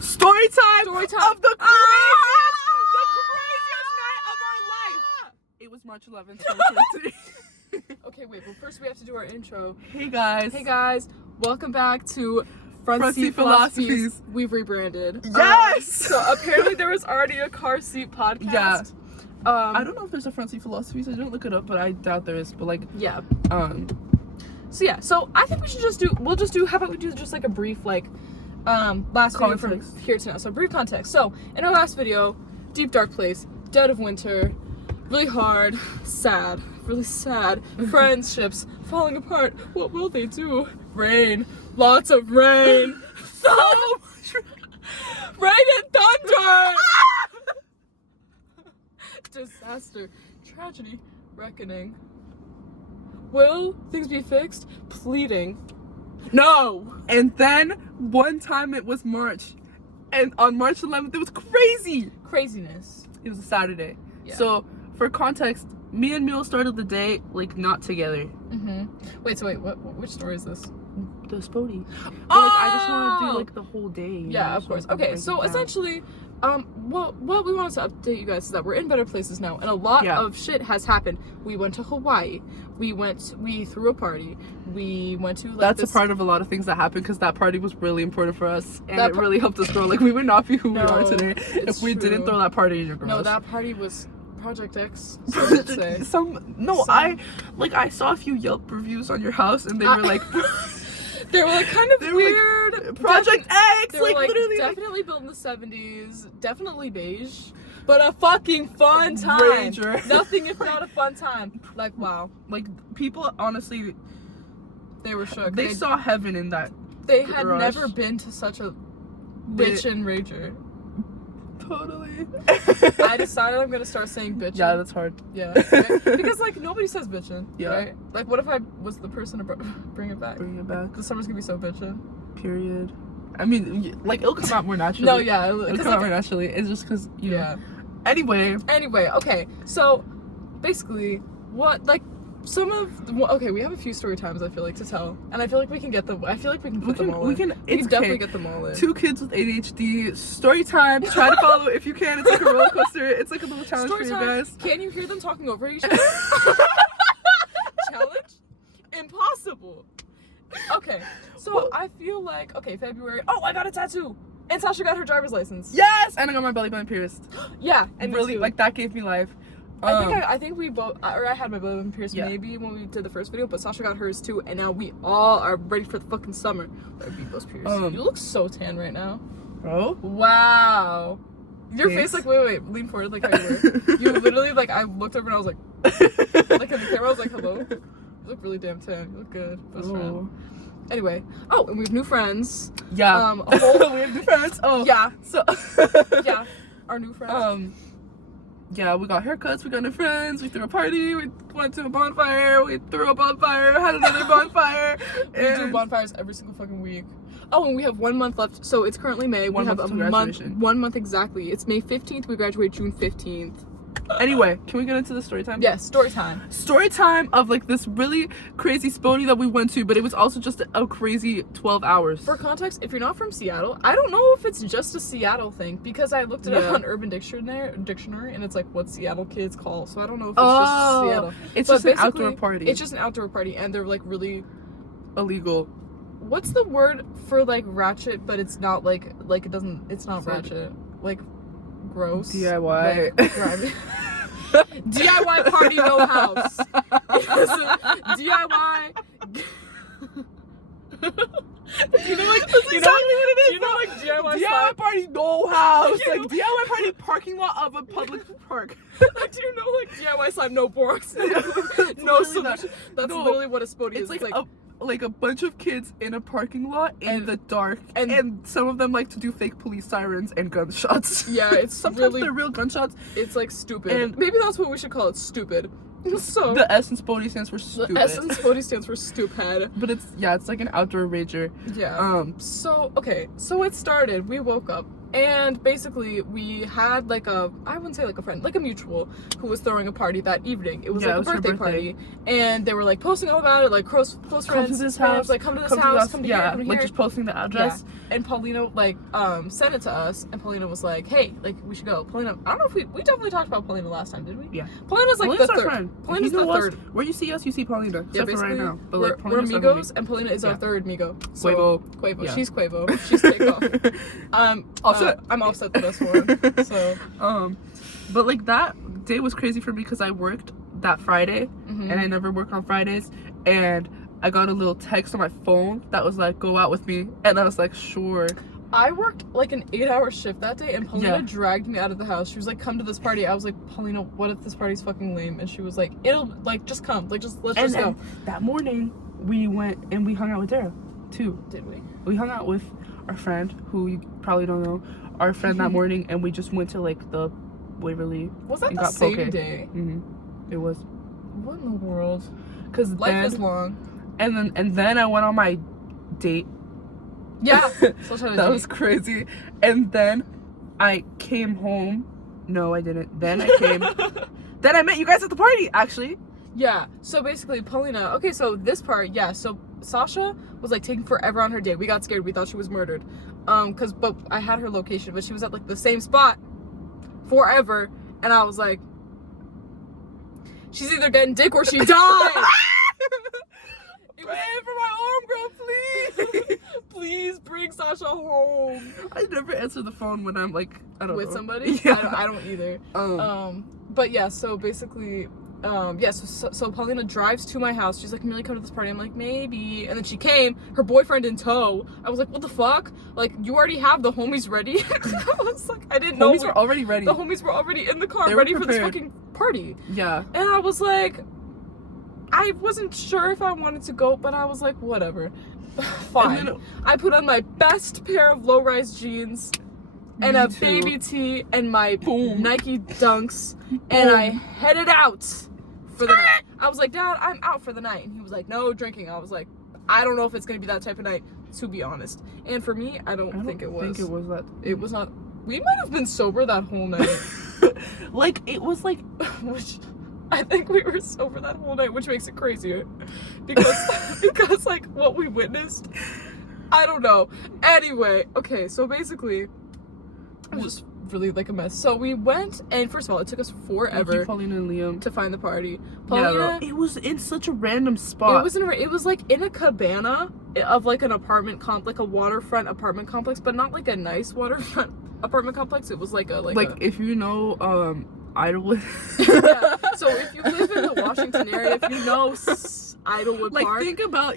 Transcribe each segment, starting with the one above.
Story time Story time. of the craziest night of our life. It was March 11th, 2023. Okay, wait, but first we have to do our intro. Hey guys. Hey guys, welcome back to Front Seat Philosophies. We've rebranded. Yes! So apparently there was already a car seat podcast. Yeah. I don't know if there's a Front Seat Philosophies. I didn't look it up, but I doubt there is. But like, yeah. So I think we should how about we do just like a brief like last video from Context. here to now. So brief context. So in our last video, deep dark place, dead of winter, really hard, sad, really sad, friendships falling apart. What will they do? Rain, lots of rain, so much rain and thunder. Disaster, tragedy, reckoning. Will things be fixed? Pleading. No! And then one time it was March, and on March 11th it was crazy. Craziness. It was a Saturday. Yeah. So for context, me and Mule started the day like not together. Wait, which story is this? The SPODie. But, like, I just want to do like the whole day. you Yeah, know, of so course. I can Okay, break so it down. essentially, what we wanted to update you guys is that we're in better places now, and a lot of shit has happened. We went to Hawaii. We threw a party. We went to like That's a part of a lot of things that happened because that party was really important for us, and That it really helped us grow. Like we would not be who we are No, today it's if we didn't true. throw that party in your garage. No, that party was Project X. So I would say. I saw a few Yelp reviews on your house, and they were like, They were like kind of they were, like, weird. Project X, They were, like literally. definitely built in the 70s, definitely beige, but a fucking fun time. Ranger. Nothing if not a fun time. Like, wow. Like people, honestly, They were shook. they saw heaven in that. They had garage. never been to such a bitch and rager. Totally. I decided I'm gonna start saying bitchin'. Yeah, that's hard. Yeah. Right? Because like nobody says bitchin'. Yeah. Right? Like what if I was the person to bring it back? Bring it back. The summer's gonna be so bitchin'. Period. I mean, like it'll come out more naturally. No, yeah. It'll come out more naturally. It's just because you know. Yeah. Anyway, Okay. So basically, what like some of the, we have a few story times I feel like to tell, and I feel like we can get them. I feel like we can put them all. we in. can. We It's can definitely okay. get them all in. 2 kids with ADHD. Story time. Try to follow if you can. It's like a roller coaster. It's like a little challenge Story for you time. guys. Can you hear them talking over each other? Challenge? Impossible. Okay, so Well- I feel like February. Oh, I got a tattoo, and Sasha got her driver's license. Yes, and I got my belly button pierced. Yeah, and Really, like that gave me life. I think we both, or I had my belly button pierced maybe when we did the first video, but Sasha got hers too, and now we all are ready for the fucking summer. Our beat pierced. You look so tan right now. Bro. Wow. Your Thanks. face, like, wait, lean forward, like how you were. You literally, like, I looked over and I was like, like in the camera, I was like, hello. You look really damn tan. You look good. Best friend. Anyway. Oh, and we have new friends. Yeah. A whole, we have new friends. Oh. yeah. So. Yeah. Our new friends. Yeah, we got haircuts, we got new friends, we threw a party, we went to a bonfire, we threw a bonfire, had another bonfire. We do bonfires every single fucking week. Oh, and we have 1 month left. So it's currently May. We have a month. 1 month exactly. It's May 15th. We graduate June 15th. Anyway, can we get into the story time? Yes, story time. Story time of like this really crazy SPODie that we went to, but it was also just a crazy 12 hours. For context, if you're not from Seattle, I don't know if it's just a Seattle thing because I looked it up on Urban Dictionary and it's like what Seattle kids call. So I don't know if it's just Seattle. It's But just an basically, outdoor party. It's just an outdoor party and they're like really illegal. What's the word for like ratchet, but it's not like it's not So- ratchet. Like gross. DIY. Like, grimy. DIY party no house. DIY. Do you know like That's exactly what it is. Do you know like DIY DIY slide? party no house. You Like know- DIY party parking lot of a public park. Do you know like DIY slide no box? No literally solution. that. That's No, literally what a SPODie is. It's like a bunch of kids in a parking lot in the dark, and some of them like to do fake police sirens and gunshots. Yeah, it's sometimes really they're real gunshots. it's like stupid. And- maybe that's what we should call it, stupid. So The S in SPODie stands for stupid. the S in SPODie stands for stupid. But it's like an outdoor rager. Yeah. So it started. We woke up And basically, we had like I wouldn't say like a friend, like a mutual, who was throwing a party that evening. It was like a birthday party. And they were like posting all about it, like close friends. Come to this house. Like, come to this house, come to here, come to like here. just posting the address. Yeah. And Paulina, like, sent it to us. And Paulina was like, hey, like, we should go. Paulina, I don't know if we definitely talked about Paulina last time, did we? Yeah. Paulina's like the third. Friend. Paulina's the third. Where you see us, you see Paulina. Yeah, except for right now. But like, we're amigos, and Paulina is our third amigo. So, Quavo. Yeah. She's Quavo. She's takeoff. Offset. I'm Offset the best one. So, but like that day was crazy for me because I worked that Friday, and I never work on Fridays, and I got a little text on my phone that was like, go out with me, and I was like, sure. I worked like an 8-hour shift that day, and Paulina dragged me out of the house. She was like, come to this party. I was like, Paulina, what if this party's fucking lame? And she was like, it'll, like, just come. Like, let's just go. That morning, we went and we hung out with Dara, too. Did we? We hung out with our friend, who you probably don't know, our friend that morning, and we just went to, like, the Waverly. Was that the same day? It was. What in the world? Because life is long. And then I went on my date. Yeah. That was crazy. And then I came home. No, I didn't. Then I came. Then I met you guys at the party, actually. Yeah. So basically, Paulina. Okay, so this part, yeah. So Sasha was like taking forever on her date. We got scared. We thought she was murdered. But I had her location, but she was at like the same spot forever, and I was like, she's either getting dick or she died. Pray for my arm, girl, please. Please bring Sasha home. I never answer the phone when I'm like, I don't know. With somebody? Yeah. I don't either. But yeah, so basically, so Paulina drives to my house. She's like, Amelia, come to this party. I'm like, maybe. And then she came, her boyfriend in tow. I was like, what the fuck? Like, you already have the homies ready? I was like, I didn't know. Homies were already ready. The homies were already in the car, They ready were for this prepared. fucking party. Yeah. And I was like, I wasn't sure if I wanted to go, but I was like, whatever. Fine. Then, I put on my best pair of low-rise jeans and a baby tee and my Nike Dunks, and I headed out for the night. I was like, Dad, I'm out for the night. And he was like, no drinking. I was like, I don't know if it's going to be that type of night, to be honest. And for me, I don't think it was. I think it was that. It was not. We might have been sober that whole night. Like, it was like, which I think we were sober that whole night, which makes it crazier. Because like, what we witnessed, I don't know. Anyway, okay, so basically, it was just really like a mess. So we went, and first of all, it took us forever Paulina and Liam to find the party. Paulina, it was in such a random spot. it was like in a cabana of like an apartment like a waterfront apartment complex, but not like a nice waterfront apartment complex. It was like if you know Idlewood. Yeah. So if you live in the Washington area, if you know Idlewood like, Park, think about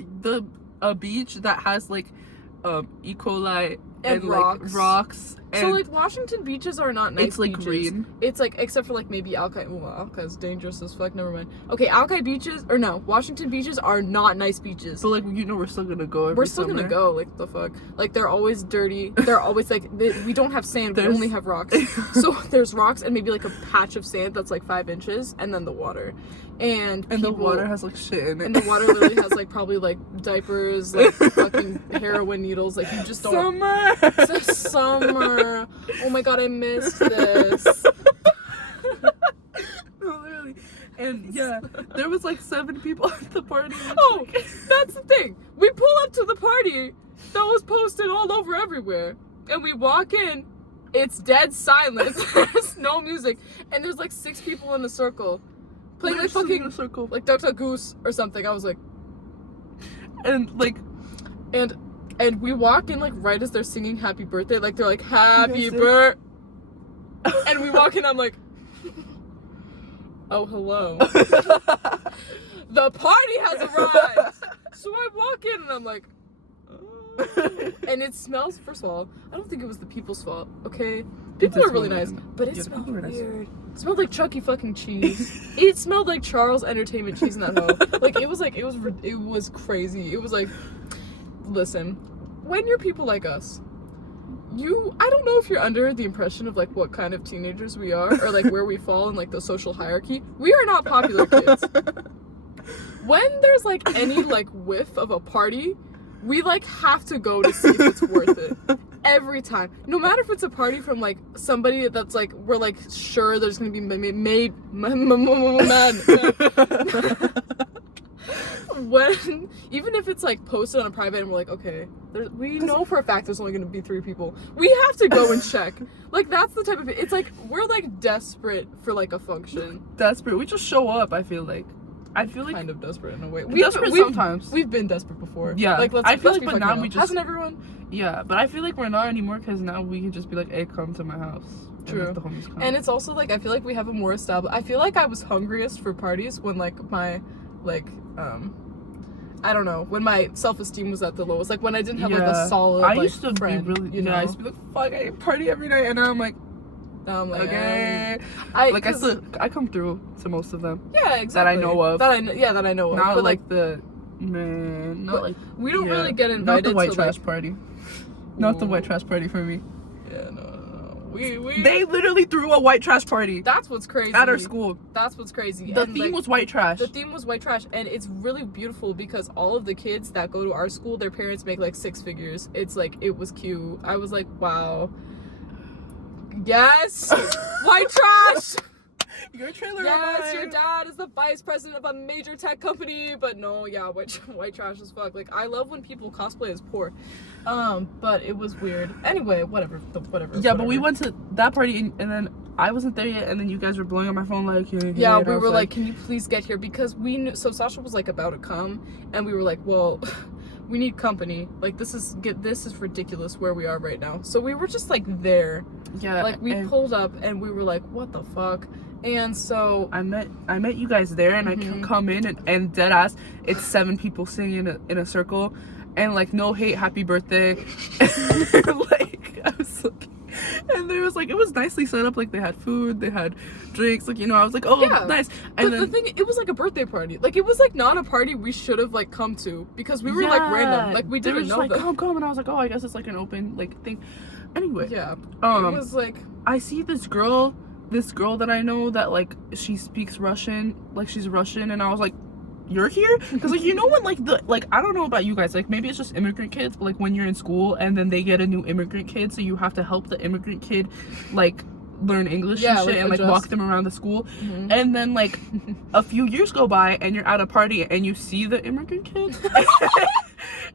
a beach that has like E. coli and rocks. Like rocks. And so like Washington beaches are not nice. It's like beaches. green. It's like, except for like maybe Alki. Well, Alki's dangerous as fuck. Never mind. Okay, Alki beaches, or no, Washington beaches are not nice beaches. So like, you know, we're still gonna go. We're still gonna go. Like, the fuck. Like, they're always dirty. They're always like, we don't have sand. We only have rocks. So there's rocks and maybe like a patch of sand that's like 5 inches, and then the water. And the water has like shit in it. And the water literally has like probably like diapers, like fucking heroin needles. Like, you just don't. Summer. Summer. Oh my god, I missed this. No, literally. And yeah, there was like 7 people at the party. Oh, that's the thing. We pull up to the party that was posted all over everywhere, and we walk in. It's dead silent. There's no music, and there's like 6 people in a circle. Playing like fucking circle, like Duck Duck Goose or something. I was like, and like, and we walk in like right as they're singing Happy Birthday, like they're like Happy Birthday, and we walk in. I'm like, oh hello, the party has arrived. So I walk in and I'm like, oh. And it smells. First of all, I don't think it was the people's fault. Okay, people are really nice, but it smelled weird. It smelled like Chucky fucking cheese. It smelled like Charles Entertainment cheese in that hoe. Like, it was crazy. It was like, listen, when you're people like us, I don't know if you're under the impression of like what kind of teenagers we are, or like where we fall in like the social hierarchy. We are not popular kids. When there's like any like whiff of a party, we like have to go to see if it's worth it. every time. No matter if it's a party from like somebody that's like we're like sure there's gonna be made mad. When even if it's like posted on a private and we're like, okay, we know for a fact there's only gonna be 3 people. We have to go and check. Like that's the type of it's like we're like desperate for like a function. Desperate. We just show up. I feel like kind of desperate in a way. Sometimes. We've been desperate before. Yeah. Like I feel like, but now we just hasn't everyone? Yeah, but I feel like we're not anymore because now we can just be like, hey, come to my house. True. And the homies come. And it's also like I feel like we have a more established. I feel like I was hungriest for parties when like my like I don't know, when my self-esteem was at the lowest, like when I didn't have like a solid I like, used to friend, be really, you know? I used to be like, fuck, I party every night, and now I'm like, okay. I come through to most of them. Yeah, exactly. That I know of. That I know of. Not but like the man. Not like we don't really get invited. Not the white to, trash like, party. Not the white trash party for me. Yeah, no. They literally threw a white trash party. That's what's crazy. At our school. That's what's crazy. The theme was white trash. The theme was white trash, and it's really beautiful because all of the kids that go to our school, their parents make like 6 figures. It's like, it was cute. I was like, wow. Yes! White trash! Your trailer. Yes, your dad is the vice president of a major tech company, but no, yeah, white trash as fuck. Like, I love when people cosplay as poor. But it was weird. Anyway, whatever. Yeah, but we went to that party and then I wasn't there yet, and then you guys were blowing on my phone like, yeah, we were like, can you please get here? Because we knew, so Sasha was like about to come, and we were like, well, we need company. Like, this is ridiculous where we are right now. So we were just like there. Yeah. Like, we pulled up and we were like, what the fuck? And so I met you guys there, and I come in and dead ass, it's 7 people singing in a circle, and like, no hate, happy birthday. Like, I was like, and there was like, it was nicely set up, like they had food, they had drinks, like, you know, I was like, oh, yeah, nice. And but the thing, it was like a birthday party. Like, it was like not a party we should have like come to, because we were like random, like we didn't know like, them. come, and I was like, oh, I guess it's like an open like thing. Anyway, yeah, it was like, I see this girl that I know that like she speaks Russian, like she's Russian, and I was like, you're here? Because like, you know, when like I don't know about you guys, like maybe it's just immigrant kids, but like when you're in school and then they get a new immigrant kid, so you have to help the immigrant kid like learn English and shit, and like walk them around the school. And then like a few years go by and you're at a party and you see the immigrant kid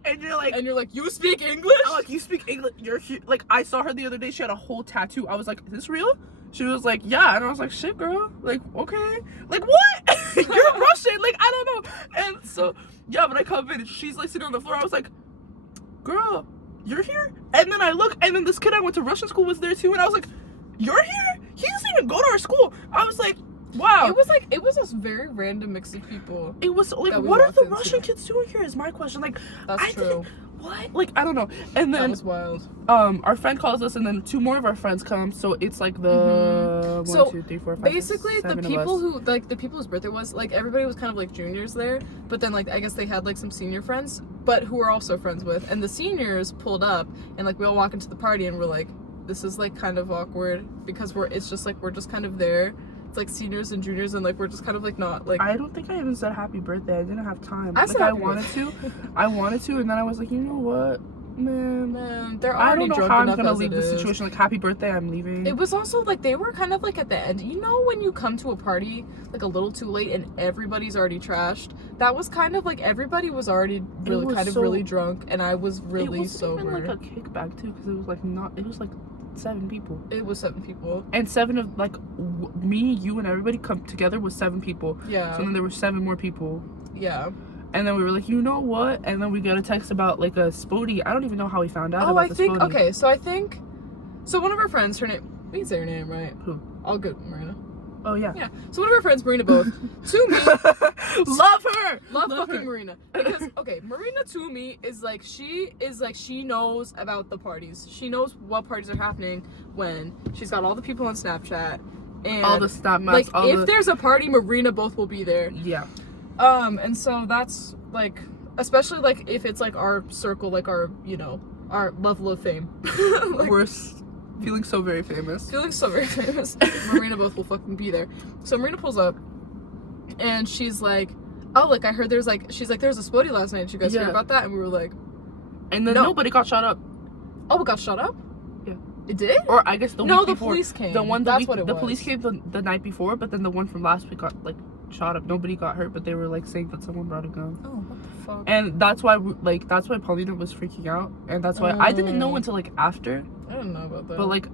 and you're like, you speak English? I'm like, you speak English? You're here? Like, I saw her the other day, she had a whole tattoo. I was like, is this real? She was like, yeah. And I was like, shit, girl. Like, okay. Like, what? You're Russian. Like, I don't know. And so, yeah, when I come in, she's like sitting on the floor. I was like, girl, you're here? And then I look, and then this kid I went to Russian school was there too. And I was like, you're here? He doesn't even go to our school. I was like, wow. It was a very random mix of people. It was like, what are the Russian kids doing here is my question. Like, that's true. What? Like, I don't know. And then that was wild. Our friend calls us, and then 2 more of our friends come. So it's like the 1, 2, 3, 4, 5, basically 6, 7 the people who like the people whose birthday was like everybody was kind of like juniors there, but then like I guess they had like some senior friends, but who we're also friends with, and the seniors pulled up, and like we all walk into the party, and we're like, this is like kind of awkward because it's just like we're just kind of there. It's like seniors and juniors, and like we're just kind of like not like. I don't think I even said happy birthday. I didn't have time. I wanted to, and then I was like, you know what, man, they're I already don't know drunk how I'm enough gonna as leave it the is. situation. Like, happy birthday, I'm leaving. It was also like they were kind of like at the end. You know, when you come to a party like a little too late and everybody's already trashed. That was kind of like everybody was already really drunk, and I was really sober. It was even like a kickback too, because it was like it was like 7 people. It was 7 people. And 7 of like me, you, and everybody come together was 7 people. Yeah. So then there were 7 more people. Yeah. And then we were like, you know what? And then we got a text about like a SPODIE. I don't even know how we found out about the SPODIE. Okay, so one of our friends, her name, we can say her name, right? Who? All good, Marina. Oh, yeah. Yeah. So one of our friends, Marina both, to me. Love her! Love fucking Marina. Because, okay, Marina to me is like, she knows about the parties. She knows what parties are happening when. She's got all the people on Snapchat. And all the Snap maps. Like, if there's a party, Marina both will be there. Yeah. And so that's, like, especially, like, if it's, like, our circle, like, our, you know, our level of fame. Like, we're feeling so very famous. Marina both will fucking be there. So Marina pulls up, and she's like, oh, like, I heard there's, like, she's like, there was a SPODIE last night. Did you guys hear about that? And we were like, and then nobody got shot up. Oh, it got shut up? Yeah. It did? Or I guess the No, week the before. police came. The one That's what it the was. police came the night before, but then the one from last week got like shot up. Nobody got hurt, but they were like saying that someone brought a gun. Oh, what the fuck? And that's why Paulina was freaking out, and that's why I didn't know until like after. I didn't know about that. But like,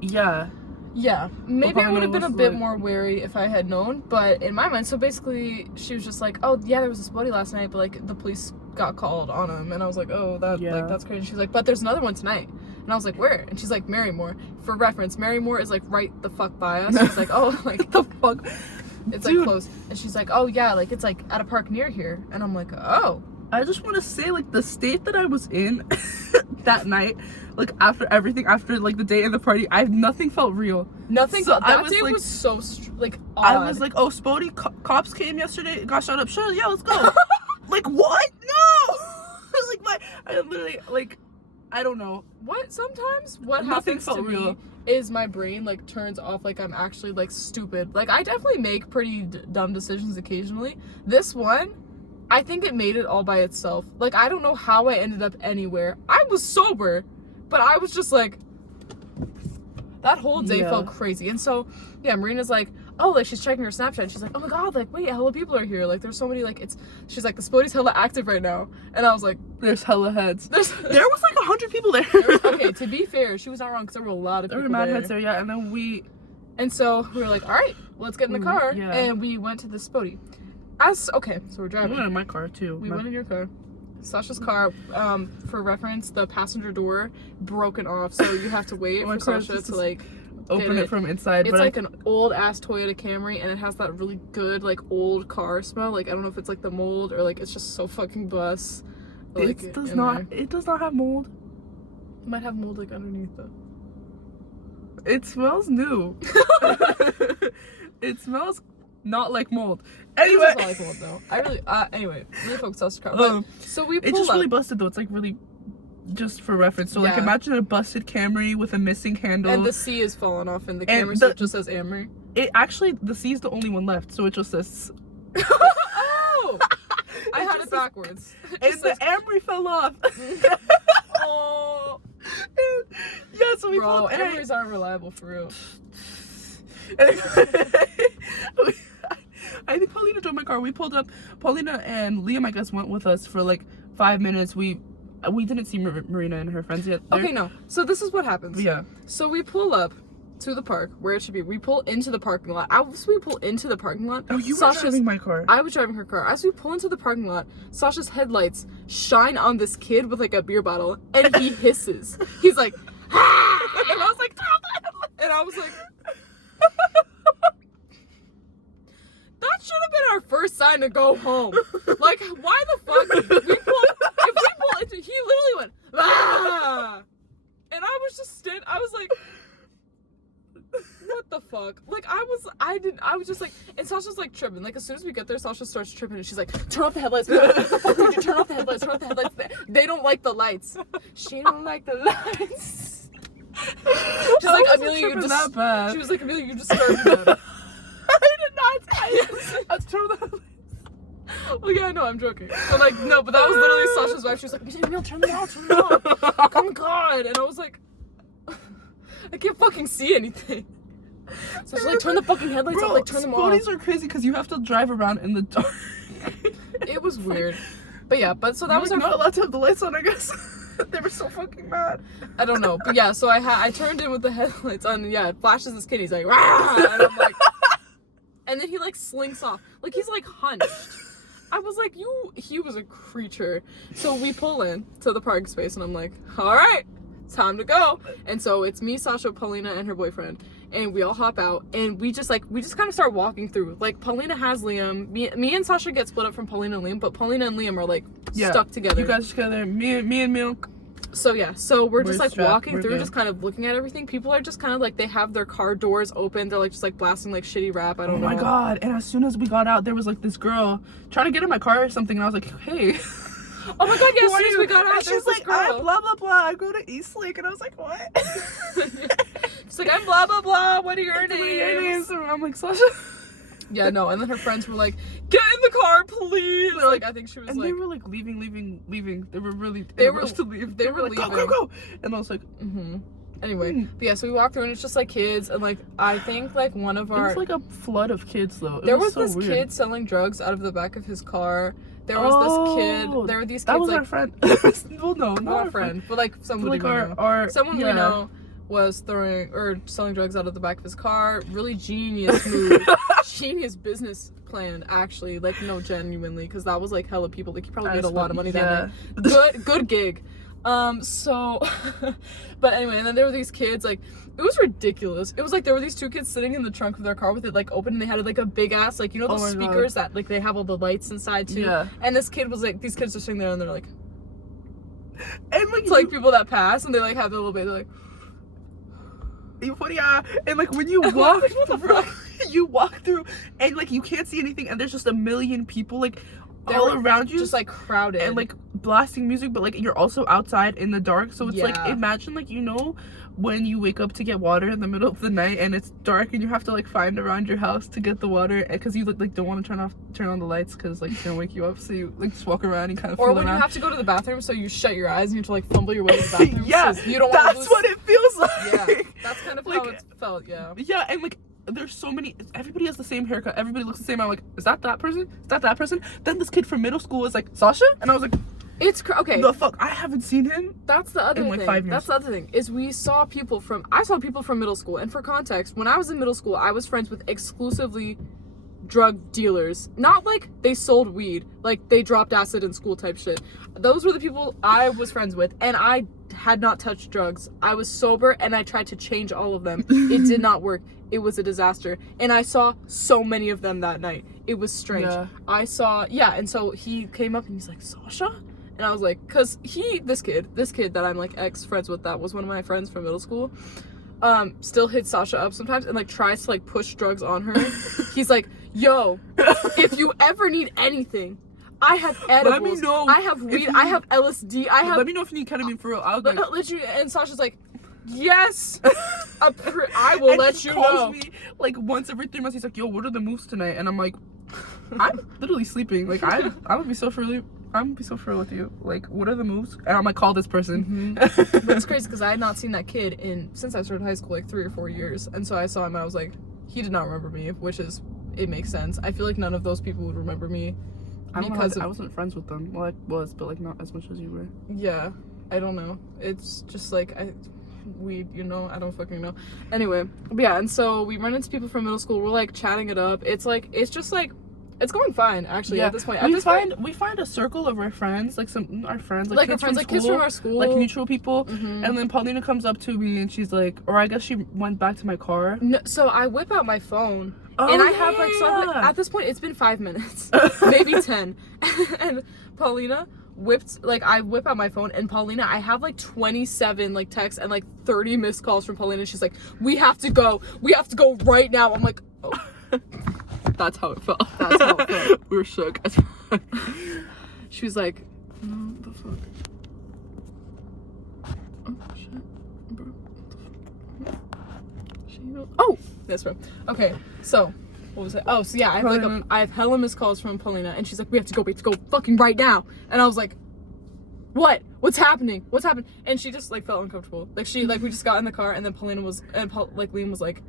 yeah. Yeah, maybe I would have been a bit like, more wary if I had known, but in my mind, so basically she was just like, oh yeah, there was a SPODie last night, but like the police got called on him, and I was like, oh, that like that's crazy. She's like, but there's another one tonight, and I was like, where? And she's like, Marymore. For reference, Marymore is like right the fuck by us. She's like, oh, like the fuck, it's dude. like close, and she's like, oh yeah, like it's like at a park near here, and I'm like, oh. I just want to say, like, the state that I was in that night, like, after everything, after, like, the day and the party, nothing felt real. Nothing. So That day was so, like, odd. I was like, oh, SPODie cops came yesterday, got shot up. Sure, yeah, let's go. Like, what? No! Like, I literally, like, I don't know. Sometimes what Nothing happens felt to real. me is my brain, like, turns off, like, I'm actually, like, stupid. Like, I definitely make pretty dumb decisions occasionally. This one, I think it made it all by itself. Like, I don't know how I ended up anywhere. I was sober, but I was just like, that whole day felt crazy. And so, yeah, Marina's like, oh, like, she's checking her Snapchat, and she's like, oh my god, like, wait, hella people are here. Like, there's so many, like, she's like, the SPODIE's hella active right now. And I was like, there's hella heads. There was like 100 people there. Okay, to be fair, she was not wrong, because there were a lot of people there. There were mad heads there, yeah, and then And so, we were like, all right, let's get in the car, and we went to the SPODie. Okay, so we're driving. We went in my car, too. We went in your car. Sasha's car, for reference, the passenger door broken off, so you have to wait for Sasha to, like, open it from inside. It's like an old-ass Toyota Camry, and it has that really good, like, old car smell. Like, I don't know if it's, like, the mold, or, like, it's just so fucking bus. Like, it does not have mold. It might have mold, like, underneath, though. It smells new. It smells not like mold. Anyway, it smells like mold though. I really anyway, really focused on the car. But, so we pull it's just up. really busted though. It's like really just for reference. So like imagine a busted Camry with a missing handle. And the C is falling off in the Camry, so it just says Amory. It actually the C is the only one left, so it just says. Oh, I had it backwards. And the Amory fell off. Oh. Yeah, so we Bro, pulled. Amorys aren't reliable for real. I think Paulina drove my car. We pulled up. Paulina and Liam, I guess, went with us for like 5 minutes. We didn't see Marina and her friends yet. Okay, no. So this is what happens. Yeah. So we pull up to the park where it should be. We pull into the parking lot. As we pull into the parking lot, oh, you were driving my car. I was driving her car. As we pull into the parking lot, Sasha's headlights shine on this kid with like a beer bottle, and he hisses. He's like, ah! And I was like, and I was like. That should have been our first sign to go home. Like, why the fuck? If we pull into, he literally went, ah! And I was just I was like, what the fuck? Like, I was just like, and Sasha's like tripping. Like, as soon as we get there, Sasha starts tripping, and she's like, turn off the headlights. What the fuck would you turn off the headlights? Turn off the headlights. They don't like the lights. She don't like the lights. She's like, Amelia, you just, that bad. She was like, Amelia, you just started them. I did not. I turned the. Well, yeah, I know, I'm joking. But like, no, but that was literally Sasha's wife. She was like, Emil, turn them off, turn them off. Oh my god. And I was like, I can't fucking see anything. So she's like, turn the fucking headlights off, like, turn them off. SPODIEs are crazy because you have to drive around in the dark. It was weird. But yeah, so that was our. Not allowed to have the lights on, I guess. They were so fucking mad. I don't know. But yeah, so I turned in with the headlights on, and yeah, it flashes this kid. He's like, rah! And I'm like, and then he like slinks off. Like he's like hunched. I was like, he was a creature. So we pull in to the parking space, and I'm like, all right, time to go. And so it's me, Sasha, Paulina, and her boyfriend. And we all hop out, and we just kind of start walking through. Like, Paulina has Liam. Me and Sasha get split up from Paulina and Liam, but Paulina and Liam are, like, stuck together. You guys together, me and Milk. So, yeah. So, we're just, like, walking through, good. just kind of looking at everything. People are just kind of, like, they have their car doors open. They're, like, just, like, blasting, like, shitty rap. I don't know. Oh, my God. And as soon as we got out, there was, like, this girl trying to get in my car or something, and I was like, hey. Oh, my God, yeah, as soon as we got out, she's like, I'm blah, blah, blah. I go to Eastlake. And I was like, what? She's like, I'm blah, blah, blah. What are your names? And I'm like, Sasha. Yeah, no. And then her friends were like, get in the car, please. Like, I think she was and like... they were like leaving. They were really rushed to leave. They were like, leaving. Go. And I was like... Anyway, but yeah, so we walked through and it's just like kids, and like I think like one of our... It was like a flood of kids though. There was so this weird. kid selling drugs out of the back of his car. There was this kid. There were these kids. That was like, our friend. Well, no, not our friend, but like somebody like we know. our Someone we know was throwing or selling drugs out of the back of his car. Really genius move. Genius business plan, actually. Like, no, genuinely, because that was like hella people. Like, he probably made a lot of money that night. Good gig. So but anyway, and then there were these kids, like, it was ridiculous. It was like there were these two kids sitting in the trunk of their car with it like open, and they had like a big ass, like, you know, those speakers that like they have all the lights inside too. And this kid was like, these kids are sitting there and they're like, and like, it's like people that pass and they like have their little baby like, and like when you walk through, you walk through and like you can't see anything, and there's just a million people like all around you, just like crowded and like blasting music, but like you're also outside in the dark, so it's like, imagine like, you know, when you wake up to get water in the middle of the night and it's dark and you have to like find around your house to get the water because you like don't want to turn on the lights because like it's gonna wake you up, so you like just walk around and kind of or feel when around. you have to go to the bathroom, so you shut your eyes and you have to like fumble your way to the bathroom. You don't that's what it feels like. That's kind of like, how it felt. And like there's so many, everybody has the same haircut, everybody looks the same. I'm like, is that person? Is that person? Then this kid from middle school is like, Sasha? And I was like, it's okay. The fuck? I haven't seen him. That's the other in like thing. 5 years. That's the other thing is I saw people from middle school, and for context, when I was in middle school, I was friends with exclusively drug dealers. Not like they sold weed, like they dropped acid in school type shit. Those were the people I was friends with, and I had not touched drugs. I was sober, and I tried to change all of them. It did not work. It was a disaster, and I saw so many of them that night. It was strange. And so he came up and he's like, Sasha? And I was like, cause this kid that I'm like ex-friends with, that was one of my friends from middle school, still hits Sasha up sometimes and like tries to like push drugs on her. He's like, yo, if you ever need anything, I have edibles. Let me know. I have weed. I have LSD. Let me know if you need ketamine for real. I was like, literally, and Sasha's like, yes, I will and let he you calls know. me like once every 3 months. He's like, yo, what are the moves tonight? And I'm like, I'm literally sleeping. Like I would be so for real with you. Like, what are the moves? And I'm like, call this person. But it's crazy because I had not seen that kid since I started high school, like 3 or 4 years. And so I saw him and I was like, he did not remember me, it makes sense. I feel like none of those people would remember me. I wasn't friends with them. Well, I was, but like not as much as you were. Yeah, I don't know. It's just like weed, you know, I don't fucking know. Anyway, but yeah, and so we run into people from middle school. We're like chatting it up. It's just like it's going fine actually. At this point, we find a circle of our friends, like our friends, like kids, kids from our school, like mutual people. And then Paulina comes up to me and she's like, or I guess she went back to my car. No, so I whip out my phone. And I have like at this point it's been 5 minutes, maybe 10, and Paulina I whip out my phone, and Paulina, I have like 27 like texts and like 30 missed calls from Paulina. She's like, we have to go right now. I'm like, oh. That's how it felt. We were shook as fuck. She was like, what the fuck? oh shit, bro. Oh, that's right. Okay, so what was it? Oh, so yeah, I have hella missed calls from Paulina, and she's like, we have to go fucking right now. And I was like, what? What's happening? And she just like felt uncomfortable. Like we just got in the car, and then Liam was like,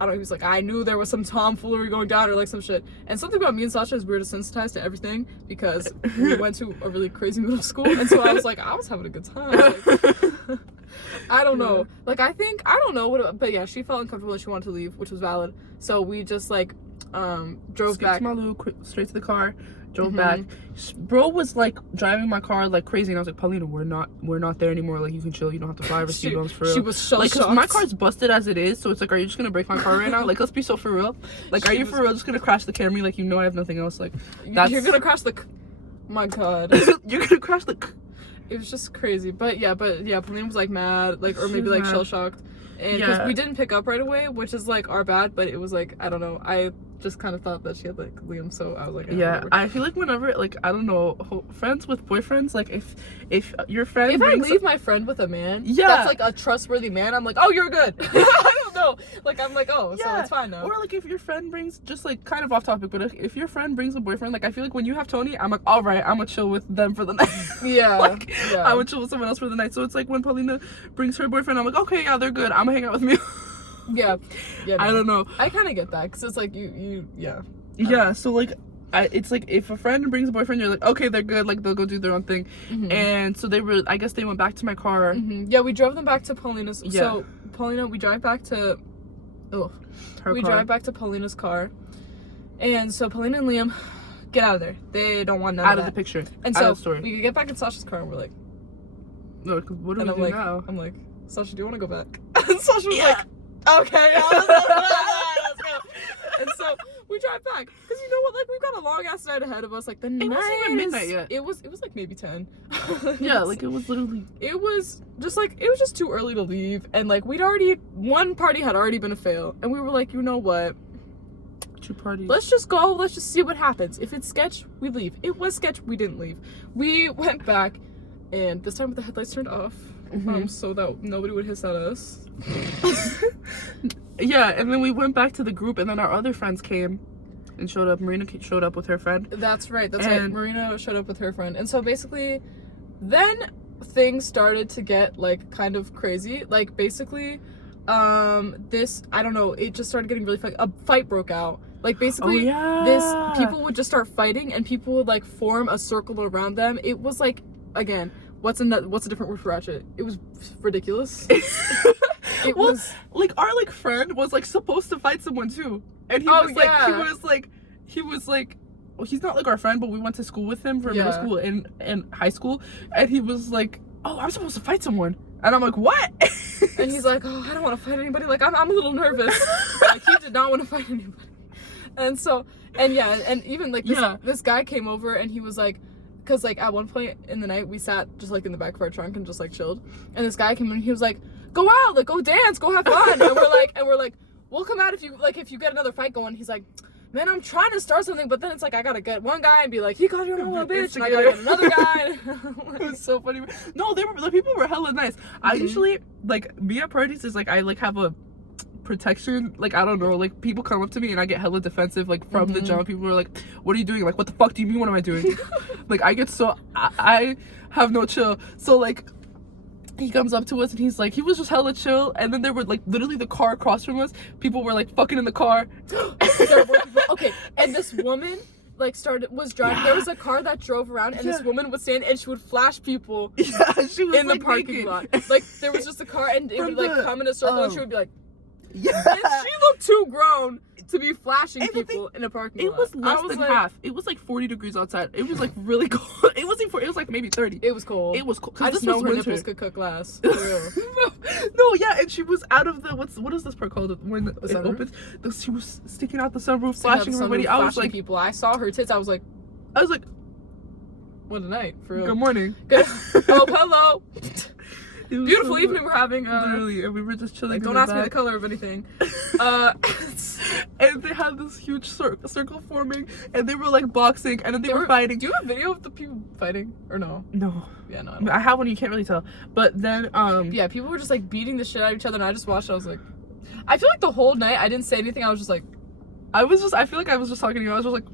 I don't know, he was like, I knew there was some tomfoolery going down or like some shit. And something about me and Sasha is we're desensitized to everything because we went to a really crazy middle school, and so I was like, I was having a good time. Like, I don't know. Like, I don't know but yeah, she felt uncomfortable and she wanted to leave, which was valid. So we just like drove back. Straight to the car, drove back. Bro was like driving my car like crazy, and I was like, Paulina, we're not there anymore. Like, you can chill. You don't have to fly over speed bumps for real. She was so like, shocked. cause my car's busted as it is, so it's like, are you just gonna break my car right now? Like, let's be so for real. Like, are you for real just gonna crash the Camry? Like, you know I have nothing else. Like, you're gonna crash the. My God. You're gonna crash the. It was just crazy, but yeah, Paulina was like mad, like, or maybe like shell shocked, and because we didn't pick up right away, which is like our bad, but it was like, I don't know, I just kind of thought that she had like Liam, so I was like, I feel like whenever, like, I don't know, friends with boyfriends, like if your friend I leave my friend with a man, that's like a trustworthy man, I'm like, oh, you're good. I don't so like I'm like, oh, so it's fine now. Or like if your friend brings, just like kind of off topic, but if your friend brings a boyfriend, like I feel like when you have Tony, I'm like, all right, I'm gonna chill with them for the night. Yeah. Like Yeah. I would chill with someone else for the night. So it's like when Paulina brings her boyfriend, I'm like, okay, yeah, they're good. I'm gonna hang out with me. Yeah. Yeah. I don't know. I kind of get that because it's like you yeah. Yeah. So like. It's like if a friend brings a boyfriend, you're like, okay, they're good, like they'll go do their own thing. And so I guess they went back to my car. Yeah, we drove them back to Paulina's. Yeah. So Paulina, we drive back to drive back to Paulina's car, and so Paulina and Liam get out of there. They don't want none Out of of the that. picture. And out so of the story. we get back in Sasha's car and we're like, No, what do and we I'm do like, now? I'm like, Sasha, do you want to go back? And Sasha was Yeah. like, okay, yeah, let's go. And so we drive back because you know what, like we've got a long ass night ahead of us. Like the night wasn't even midnight yet. It was like maybe 10. Yeah, like it was literally. It was just too early to leave, and like one party had already been a fail, and we were like, you know what? 2 parties. Let's just go. Let's just see what happens. If it's sketch, we leave. It was sketch. We didn't leave. We went back, and this time with the headlights turned off, so that nobody would hiss at us. Yeah, and then we went back to the group, and then our other friends came and showed up. Marina showed up with her friend. That's right. That's right. Marina showed up with her friend, and so basically, then things started to get like kind of crazy. Like basically, this I don't know. It just started getting really a fight broke out. Like basically, this people would just start fighting, and people would like form a circle around them. It was like, again, what's a different word for ratchet? It was ridiculous. It was like our like friend was like supposed to fight someone too, and he was like well, he's not like our friend, but we went to school with him for middle school and high school, and he was like, oh, I'm supposed to fight someone, and I'm like, what? And he's like, oh, I don't want to fight anybody. Like I'm a little nervous. Like he did not want to fight anybody. And so and even like this guy came over, and he was like, because like at one point in the night we sat just like in the back of our trunk and just like chilled, and this guy came in and he was like, go out, like go dance, go have fun. And we're like we'll come out if you get another fight going. He's like, man, I'm trying to start something, but then it's like I gotta get one guy and be like, he called your mama a bitch, and I gotta get another guy. It was so funny. No, the people were hella nice. I usually like me at parties is like I like have a protection, like I don't know, like people come up to me and I get hella defensive, like from the jump. People are like, what are you doing? Like, what the fuck do you mean, what am I doing? Like I get so I have no chill. So like he comes up to us and he's like, he was just hella chill, and then there were like literally the car across from us, people were like fucking in the car. There were people, okay, and this woman like was driving. There was a car that drove around, and this woman would stand and she would flash people She was in like the parking lot. Like there was just a car, and it would like come in a circle, and she would be like, and she looked too grown to be flashing people in a parking lot. It was less than half. It was like 40 degrees outside. It was like really cold. It was like maybe 30. It was cold. It was cold. I just know her winter. nipples could cook glass. For real. No, yeah, and she was out of the what is this part called when it sunroof? opens? She was sticking out the sunroof, flashing everybody. I was like, people. I saw her tits. I was like, what a night, for real. Good morning. Good. Oh, hello. Beautiful evening we're having. Literally, and we were just chilling. Like, don't ask me the color of anything. And they had this huge circle forming, and they were like boxing, and then they were fighting. Do you have video of the people fighting or no? No. Yeah, no. I have one. You can't really tell, but then yeah, people were just like beating the shit out of each other, and I just watched. I was like, I feel like the whole night I didn't say anything. I was just like, I feel like I was just talking to you. I was just like,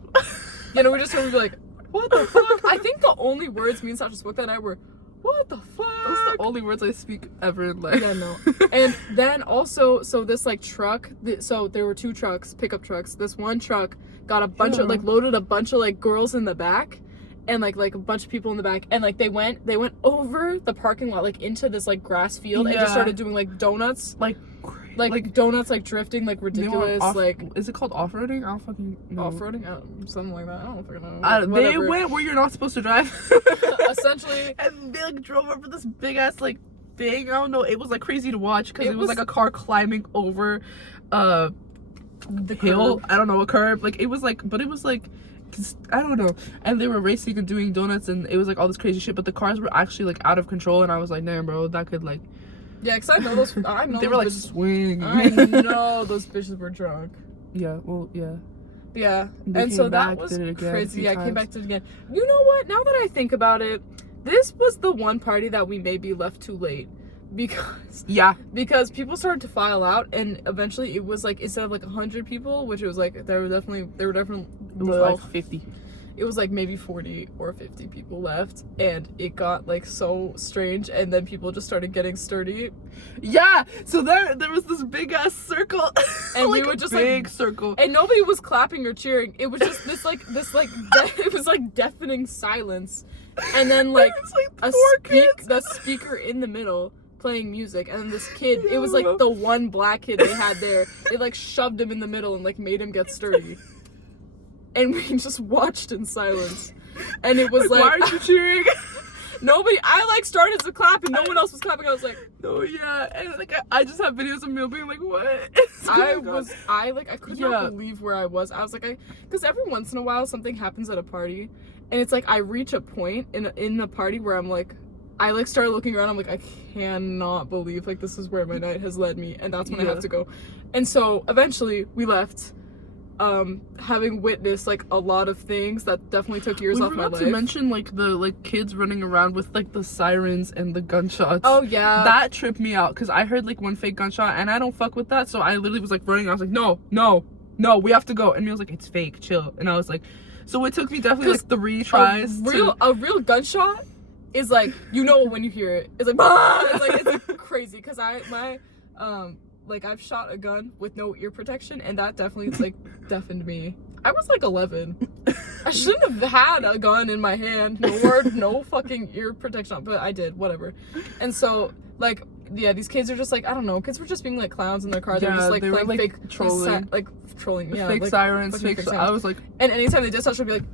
you know, we just heard me be like, what the fuck? I think the only words me and Sasha spoke that night were, what the fuck? Those are the only words I speak ever in life. Yeah, no. And then also, so this like truck, so there were 2 trucks, pickup trucks. This one truck got a bunch of like loaded a bunch of like girls in the back, and like a bunch of people in the back, and like they went over the parking lot, like into this like grass field, and just started doing like donuts, like donuts, like drifting, like ridiculous, like, is it called off-roading? I don't fucking know. Off-roading, something like that. I don't fucking know. They went where you're not supposed to drive. Essentially. And they like drove over this big ass like thing. I don't know. It was like crazy to watch because it was like a car climbing over the hill. Curb. I don't know, a curb. Like it was like, but it was like, I don't know. And they were racing and doing donuts, and it was like all this crazy shit. But the cars were actually like out of control, and I was like, damn, bro, that could like. Yeah, because I know those. I know they were like swinging. I know those bitches were drunk. Yeah, well, yeah. Yeah, and so that was crazy. Yeah, I came back to it again. You know what? Now that I think about it, this was the one party that we maybe left too late, because people started to file out, and eventually it was like, instead of like 100 people, which it was like there were definitely it was like 50. It was like maybe 40 or 50 people left, and it got like so strange, and then people just started getting sturdy. Yeah, so there was this big ass circle, and like we were just big like circle, and nobody was clapping or cheering. It was just it was like deafening silence, and then like the speaker in the middle playing music, and then this kid, it was like the one black kid they had there, they like shoved him in the middle and like made him get sturdy. And we just watched in silence. And it was like, why aren't you cheering? Nobody, I like started to clap and no one else was clapping. I was like, no, yeah. And like I just have videos of me being like, what? I could not believe where I was. I was like, because every once in a while something happens at a party, and it's like I reach a point in the party where I'm like, I like started looking around, I'm like, I cannot believe like this is where my night has led me, and that's when I have to go. And so eventually we left, having witnessed like a lot of things that definitely took years off my life. To mention like the like kids running around with like the sirens and the gunshots. Oh yeah, that tripped me out, because I heard like one fake gunshot and I don't fuck with that, so I literally was like running. I was like, no, we have to go, and he was like, it's fake, chill. And I was like, so it took me definitely like 3 tries. A real gunshot is like, you know, when you hear it, it's like, bah! It's like crazy, because like I've shot a gun with no ear protection, and that definitely like deafened me. I was like 11. I shouldn't have had a gun in my hand. No fucking ear protection, but I did, whatever. And so like, yeah, these kids are just like, I don't know, kids were just being like clowns in their car. They're just like playing like, fake trolling, yeah, fake like, sirens, fake. I was like, and anytime they did such, I'd be like,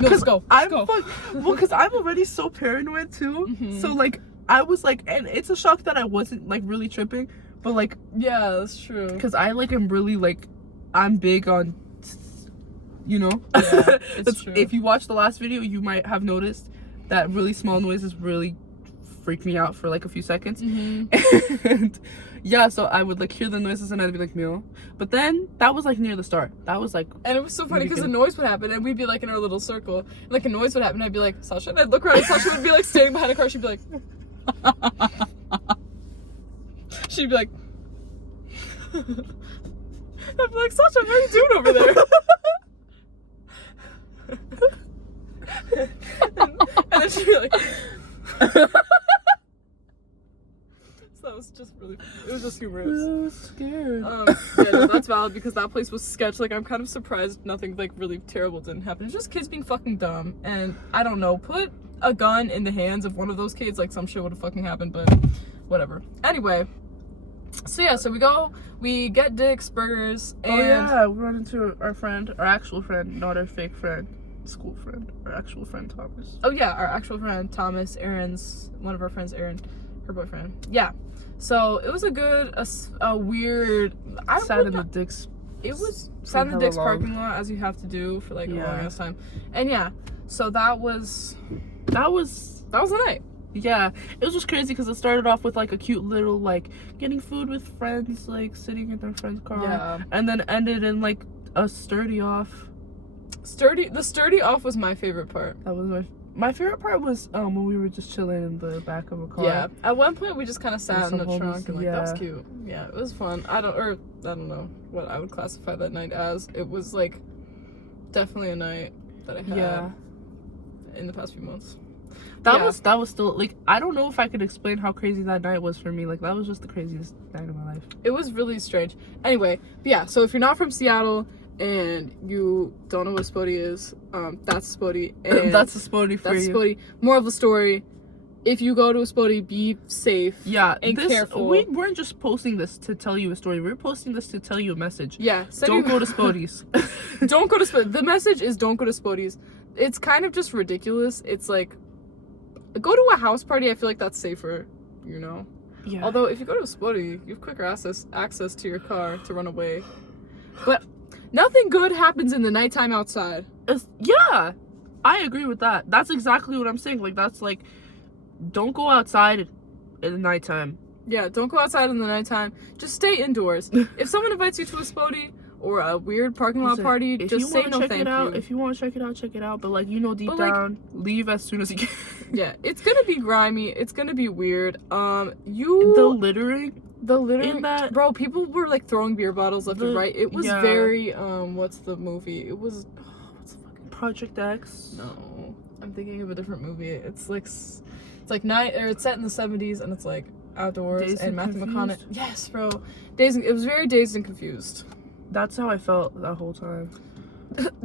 no, let's go. Well, because I'm already so paranoid too. Mm-hmm. So like, I was like, and it's a shock that I wasn't like really tripping. But like, yeah, that's true. Because I like am really like, I'm big on, you know. Yeah, it's true. If you watch the last video, you might have noticed that really small noises really freak me out for like a few seconds. Mm-hmm. And yeah, so I would like hear the noises and I'd be like, meow. But then that was like near the start. That was like, and it was so funny because the noise would happen and we'd be like in our little circle. And, like a noise would happen and I'd be like, Sasha, and I'd look around and Sasha would be like standing behind a car. She'd be like. She'd be like, I'd be like, Sasha, what are you doing over there? and then she'd be like, so that was just really, it was just humorous. I was scared. Yeah, no, that's valid, because that place was sketch. Like, I'm kind of surprised nothing like really terrible didn't happen. It's just kids being fucking dumb, and I don't know, put a gun in the hands of one of those kids, like some shit would have fucking happened, but whatever. Anyway. So yeah, so we get Dick's Burgers, and oh yeah, we run into our friend, our actual friend, not our fake friend, school friend, our actual friend Thomas. Oh yeah, our actual friend Thomas, one of our friends, Erin, her boyfriend. Yeah, so it was a weird. Sat in the Dick's. It was sat in the Dick's parking lot, as you have to do for like a long ass time, and yeah, so that was the night. Yeah, it was just crazy because it started off with like a cute little like getting food with friends, like sitting in their friend's car, and then ended in like a sturdy off. The sturdy off was my favorite part. That was my favorite part was when we were just chilling in the back of a car. Yeah, at one point we just kind of sat in the trunk and like that was cute. Yeah, it was fun. I don't know what I would classify that night as. It was like definitely a night that I had in the past few months. That was still like, I don't know if I could explain how crazy that night was for me. Like, that was just the craziest night of my life. It was really strange. Anyway, yeah, so if you're not from Seattle and you don't know what SPODIE is, that's SPODIE. And that's a SPODIE for you. That's SPODIE. Moral of the story, if you go to a SPODIE, be safe and careful. We weren't just posting this to tell you a story. We were posting this to tell you a message. Yeah. Don't go to SPODIEs. Don't go to SPODIEs. The message is don't go to SPODIEs. It's kind of just ridiculous. It's like, go to a house party. I feel like that's safer, you know? Yeah. Although, if you go to a SPODIE, you have quicker access to your car to run away. But nothing good happens in the nighttime outside. Yeah, I agree with that. That's exactly what I'm saying. Like, that's like, don't go outside in the nighttime. Yeah, don't go outside in the nighttime. Just stay indoors. If someone invites you to a SPODIE, or a weird parking lot party, just say no thank you. If you want to check it out, check it out. But like, you know, deep down, leave as soon as you can. Yeah, it's gonna be grimy. It's gonna be weird. The littering in that, bro. People were like throwing beer bottles left and right. It was very what's the movie? It was what's the fucking Project X. No, I'm thinking of a different movie. It's set in the 70s, and it's like outdoors Dazed and and Matthew Confused? McConaughey. Yes, bro. It was very Dazed and Confused. That's how I felt that whole time.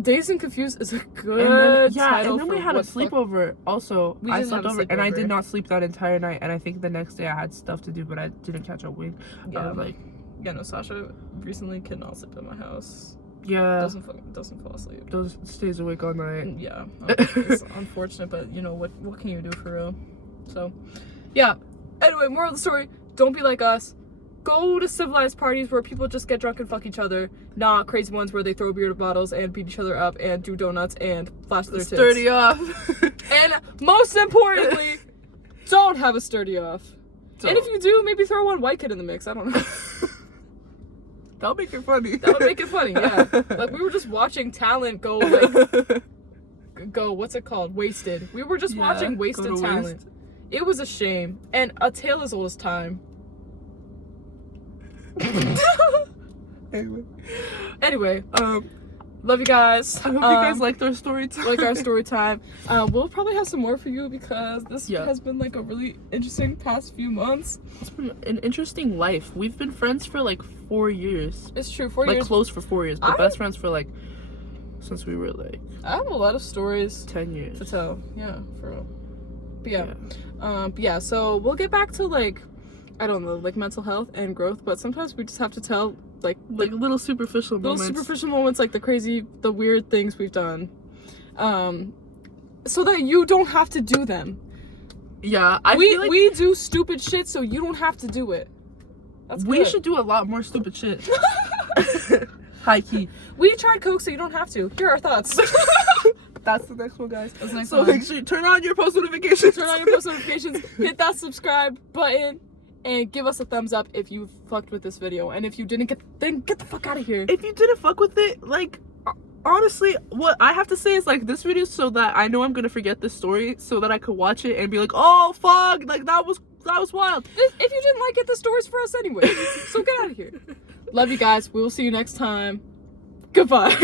Dazed and Confused is a good title. And then we had a sleepover. Also, I slept over, and I did not sleep that entire night. And I think the next day I had stuff to do, but I didn't catch up with. Yeah, I was like, Sasha recently cannot sleep at my house. yeah, doesn't fall asleep. Stays awake all night. Yeah, it's unfortunate, but you know what can you do for real? So, yeah. Anyway, moral of the story: don't be like us. Go to civilized parties where people just get drunk and fuck each other, not crazy ones where they throw beer bottles and beat each other up and do donuts and flash their tits. Sturdy off. And most importantly, don't have a sturdy off. And if you do, maybe throw one white kid in the mix. I don't know. That'll make it funny. That'll make it funny, yeah. Like, we were just watching talent go, what's it called? Wasted. We were just watching wasted talent. Waste. It was a shame. And a tale as old as time. Anyway, love you guys. I hope you guys liked our story time. Like our story time. We'll probably have some more for you because this has been like a really interesting past few months. It's been an interesting life. We've been friends for like 4 years. It's true, 4 years. Like close for 4 years, but best friends for like since we were like. I have a lot of stories 10 years to tell. Yeah, for real. But yeah, so we'll get back to like, I don't know, like mental health and growth, but sometimes we just have to tell like little superficial moments, like the weird things we've done, so that you don't have to do them. Yeah, we do stupid shit so you don't have to do it. We should do a lot more stupid shit. High key. We tried coke so you don't have to. Here are our thoughts. That's the next one, guys. That's the next so one. Make sure you turn on your post notifications. Hit that subscribe button. And give us a thumbs up if you fucked with this video. And if you didn't, then get the fuck out of here. If you didn't fuck with it, like, honestly, what I have to say is, like, this video so that I know I'm gonna forget this story, so that I could watch it and be like, oh, fuck, like, that was wild. If you didn't like it, the story's for us anyway. So get out of here. Love you guys. We will see you next time. Goodbye.